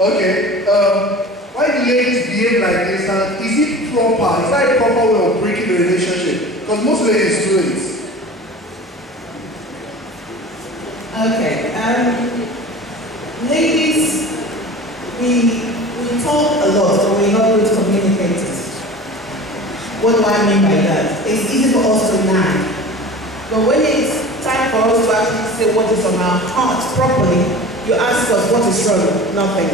Okay. Why do ladies behave like this? And is it proper? Is that a proper way of breaking the relationship? Because most ladies do it. Okay. Ladies, we talk a lot, but we're not good communicators. What do I mean by that? It's easy for us to nag. But when it's time for us to actually say what is on our heart properly, you ask us what is wrong, nothing.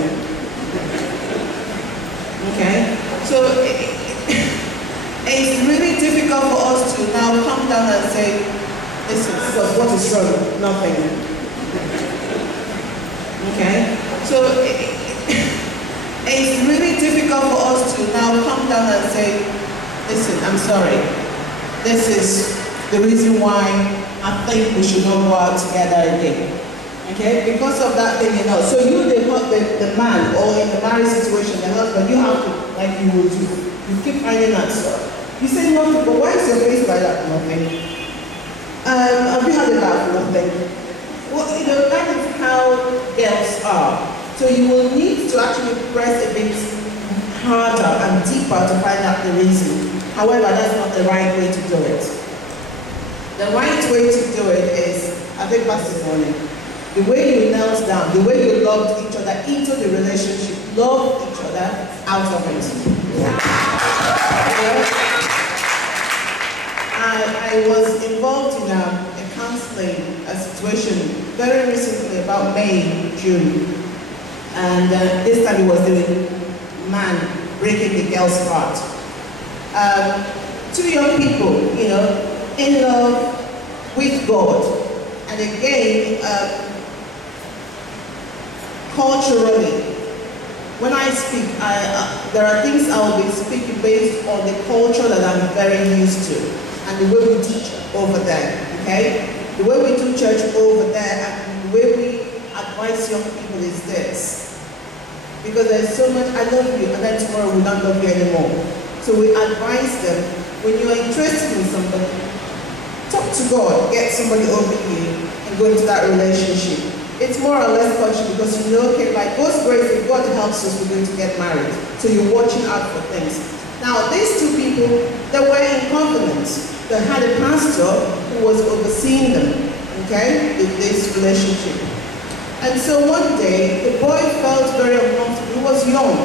Okay? So it's really difficult for us to now come down and say, listen, what is wrong, nothing. Okay? So it's really difficult for us to now come down and say, listen, I'm sorry. This is the reason why I think we should not go out together again. Okay? Because of that thing, you know. So you, the man, or in the marriage situation, the husband, you have to, like you will do, you keep finding that stuff. You say nothing, but why is your face like that? Nothing. Have you had a laugh? Nothing. Well, you know, that is how girls are. So you will need to actually press a bit harder and deeper to find out the reason. However, that's not the right way to do it. The right way to do it is, I think Pastor Morning, the way you knelt down, the way you loved each other into the relationship, love each other out of it. I was involved in a counseling situation very recently, about May, June. And this time it was the man breaking the girl's heart. Two young people, you know, in love with God. And again, culturally, when I speak, there are things I will be speaking based on the culture that I'm very used to and the way we teach over there, okay? The way we do church over there and the way we advise young people is this. Because there's so much, I love you, and then tomorrow we don't love you anymore. So we advise them, when you are interested in somebody, talk to God, get somebody over here, and go into that relationship. It's more or less conscious because you know, okay, by God's grace, if God helps us, we're going to get married. So you're watching out for things. Now, these two people, they were in covenant. They had a pastor who was overseeing them, okay, in this relationship. And so one day, the boy felt very uncomfortable. He was young,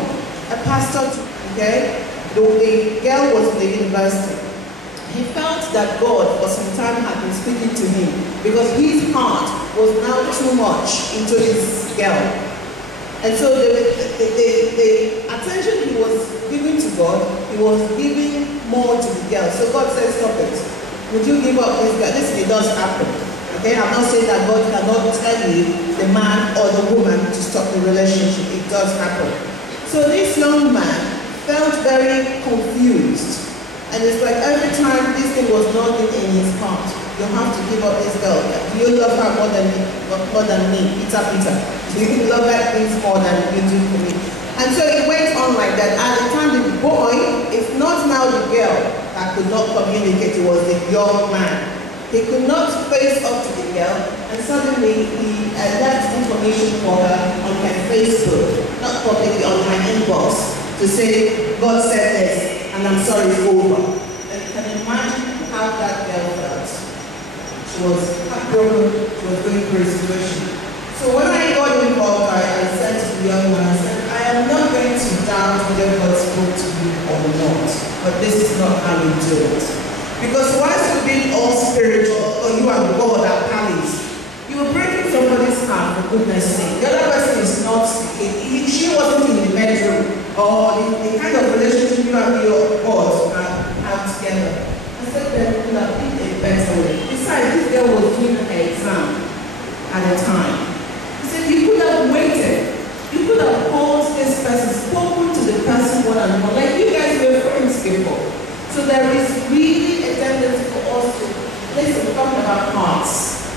a pastor, okay? The girl was in the university. He felt that God for some time had been speaking to him because his heart was now too much into this girl. And so the attention he was giving to God, he was giving more to the girl. So God said, stop it. Would you give up this girl? This does happen. Okay, I'm not saying that God cannot tell you, the man or the woman, to stop the relationship. It does happen. So this young man felt very confused. And it's like every time this thing was knocking in his heart, you have to give up this girl. Do you love her more than me? Peter. Do you love her things more than you do for me? And so it went on like that. At the time, the boy, it's not now the girl that could not communicate, it was the young man. He could not face up to the girl, and suddenly he left information for her on her Facebook, not publicly, on her inbox, to say, God said this. And I'm sorry, it's over. And you can imagine how that girl felt. She was heartbroken, she was going through a situation. So when I got involved, I said to the young man, I said, I am not going to doubt whether God spoke to you or not, but this is not how we do it. Because once you're being all spiritual, or you and God are pals, you are breaking somebody's heart, for goodness sake. The other person is not, she wasn't in the bedroom, or the kind of relationship you and your God have together. I said there could have been a better way. Besides, this girl was doing an exam at the time. He said you could have waited. You could have called this person, spoken to the person one and one. Like you guys were friends before. So there is really a tendency for us to listen, talk about hearts.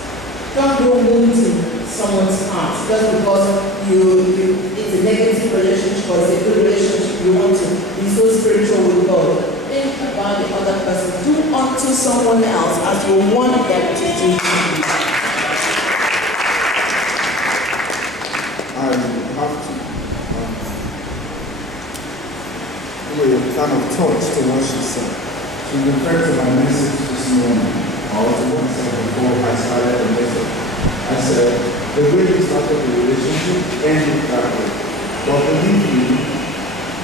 Don't go wounding someone's heart just because it's a negative relationship or it's a good relationship, you want to be so spiritual with God. Think about the other person. Do unto someone else as you want them to do to you. I have to And refer to my message this morning, or to what I said before I started the message. I said, the way we started the relationship ended that way. But believe me,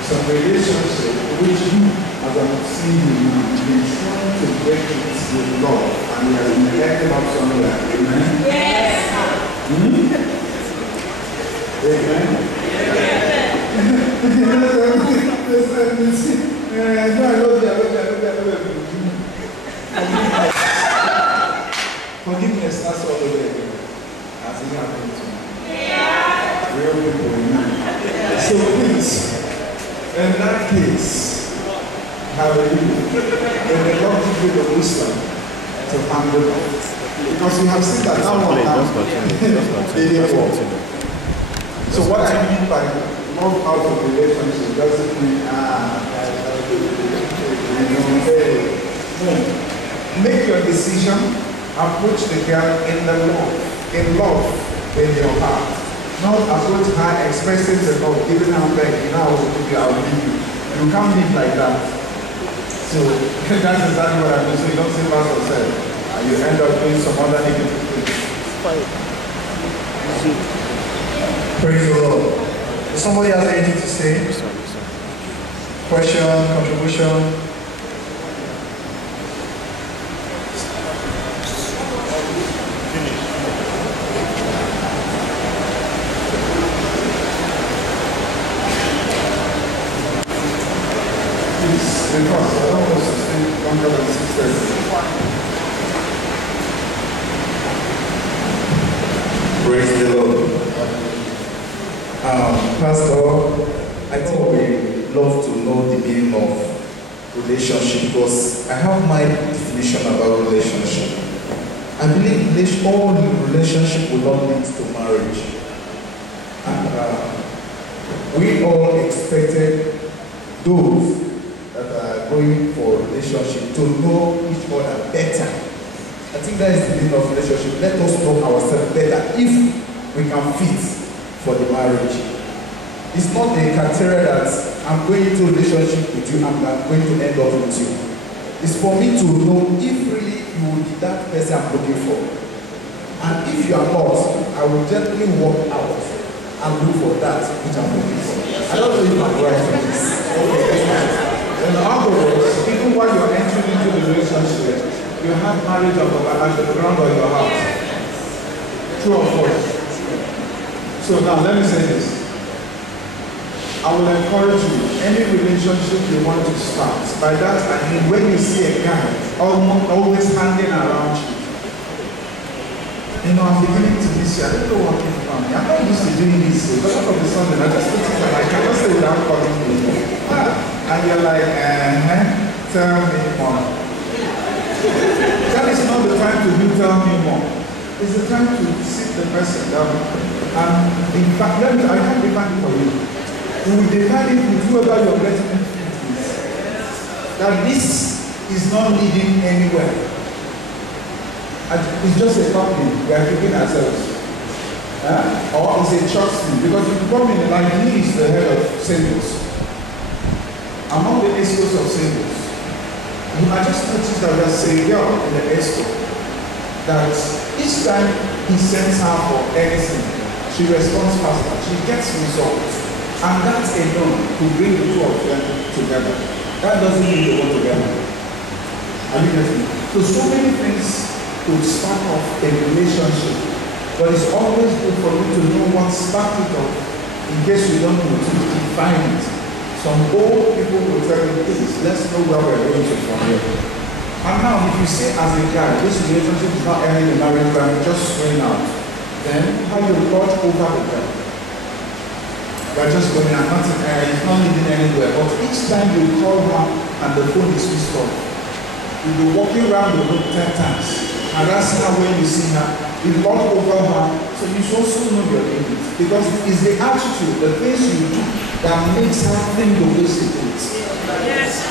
some relationship which you, as I'm seeing you now, you've been trying to break it with love, and you have been acting up somewhere. Amen? Yes! Amen? No, I love you. Forgiveness, that's all the way. As it happened to me. Yeah. Real people, amen. So please, in that case, hallelujah, then the Lord give you the wisdom to handle it. Because we have seen that now one time. So what I mean by love out of relationship doesn't mean, make your decision, approach the girl in love in your heart. Not approach her expressing the love, giving her back, I'll leave you. You can't live like that. So that's exactly what I mean. So you don't say Pastor said, and you end up doing some other negative things. Praise the Lord. Does somebody have anything to say? Question, contribution? Because I don't want to sustain longer than 6:30. Praise the Lord. Pastor, I think we love to know the meaning of relationship because I have my definition about relationship. I believe all relationship will not lead to marriage. And we all expected those that are going for relationship to know each other better. I think that is the meaning of relationship. Let us know ourselves better if we can fit for the marriage. It's not the criteria that I'm going into a relationship with you and I'm going to end up with you. It's for me to know if really you will be that person I'm looking for. And if you are not, I will gently walk out and look for that which I'm looking for. I don't know if I'm right on this. Okay. In other words, even while you're entering into the relationship, you have marriage at the ground of your house. True or false? So now let me say this. I will encourage you, any relationship you want to start, by that I mean when you see a guy always hanging around you. I'm beginning to miss you. I don't know what came from me. I'm not used to doing this. Because of the Sunday, I just put it and I cannot say without calling you. And you're like, tell me more. That is not the time to do tell me more. It's the time to sit the person down. And in fact, I can't define it for you. We will define it with whoever you're getting into this. That this is not leading anywhere. It's just a company. We are keeping ourselves. Or it's a church thing. Because if you come in, like me is the head of sales. Among the escorts of sales, I just noticed that there's a girl in the escort that each time he sends her for anything, she responds faster, she gets results. And that's enough to bring the two of them together. That doesn't mean they work together. Are you getting it? So many things could spark off a relationship, but it's always good for you to know what sparked it off in case you don't know to define it. Some old people will tell you, please, let's know where we're going to from here. And now, if you say as a guy, this relationship is not ending in marriage, but I'm just going out, then how you lodge over the girl. We're just going out, it's not leading anywhere. But each time you call her and the phone is switched off, you'll be walking around the room 10 times. And that's how when you see her, you walk over her, so you should also know your limits. Because it's the attitude, the things you do, that makes her think the way she thinks. Yes.